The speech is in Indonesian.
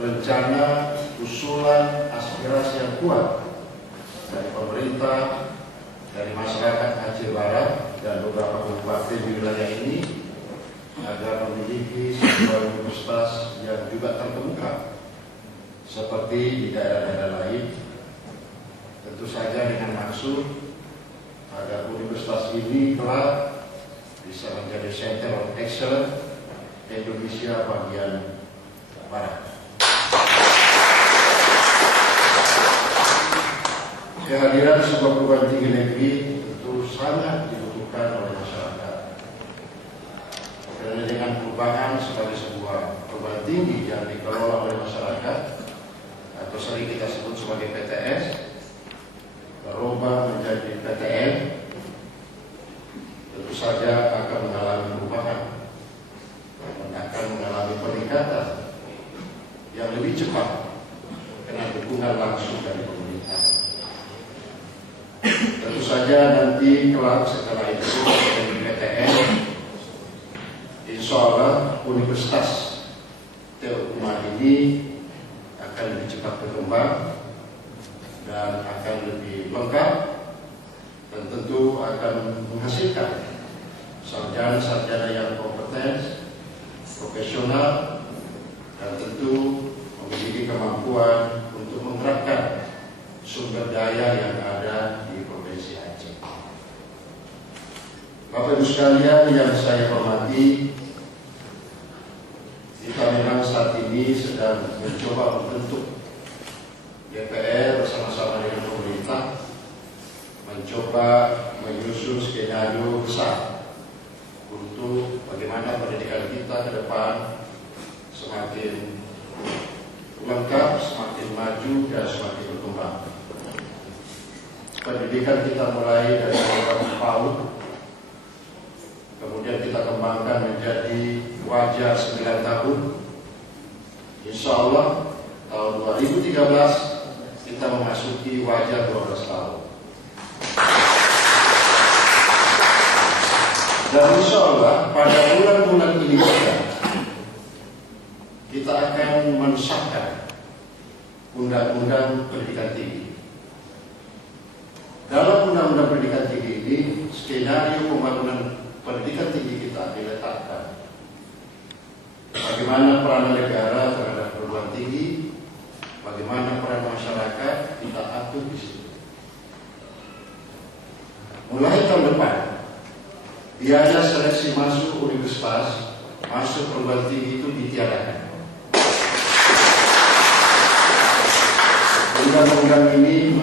rencana, usulan, aspirasi yang kuat dari pemerintah, dari masyarakat Aceh Barat dan beberapa kabupaten di wilayah ini agar memiliki sebuah universitas yang juga terkemuka seperti di daerah-daerah lain. Tentu saja dengan maksud agar universitas ini kelak bisa menjadi Center of Excellence Indonesia bagian Barat. Kehadiran sebuah perguruan tinggi negeri tentu sangat dibutuhkan oleh masyarakat. Karena dengan perubahan sebagai sebuah perguruan tinggi yang dikelola oleh masyarakat atau sering kita sebut sebagai PTS berubah menjadi PTN, tentu saja akan mengalami perubahan dan akan mengalami peningkatan yang lebih cepat dengan dukungan langsung dari pemerintah. Tentu saja nanti kelak setelah itu menjadi PTN, insya Allah Universitas Telukumar ini akan lebih cepat berkembang dan akan lebih lengkap dan tentu akan menghasilkan sarjana-sarjana yang kompeten, profesional, dan tentu memiliki kemampuan untuk menerapkan sumber daya yang ada di Provinsi Aceh. Bapak Ibu sekalian yang saya hormati, kita memang saat ini sedang mencoba membentuk DPR bersama-sama dengan pemerintah, mencoba menyusun skenario besar untuk bagaimana pendidikan kita ke depan semakin lengkap, semakin maju, dan semakin berkembang. Pendidikan kita mulai dari PAUD, kemudian kita kembangkan menjadi wajar 9 tahun. Insya Allah tahun 2013 kita memasuki wajar 12 tahun. Dan insya Allah pada bulan-bulan ini kita akan mensahkan Undang-Undang Pendidikan Tinggi. Dalam Undang-Undang Pendidikan Tinggi ini, skenario pembangunan pendidikan tinggi kita diletakkan. Bagaimana peran negara terhadap perguruan tinggi, bagaimana peran masyarakat kita atur di situ. Mulai tahun depan, biaya seleksi masuk universitas, masuk perguruan tinggi itu ditiadakan. Undang-undang ini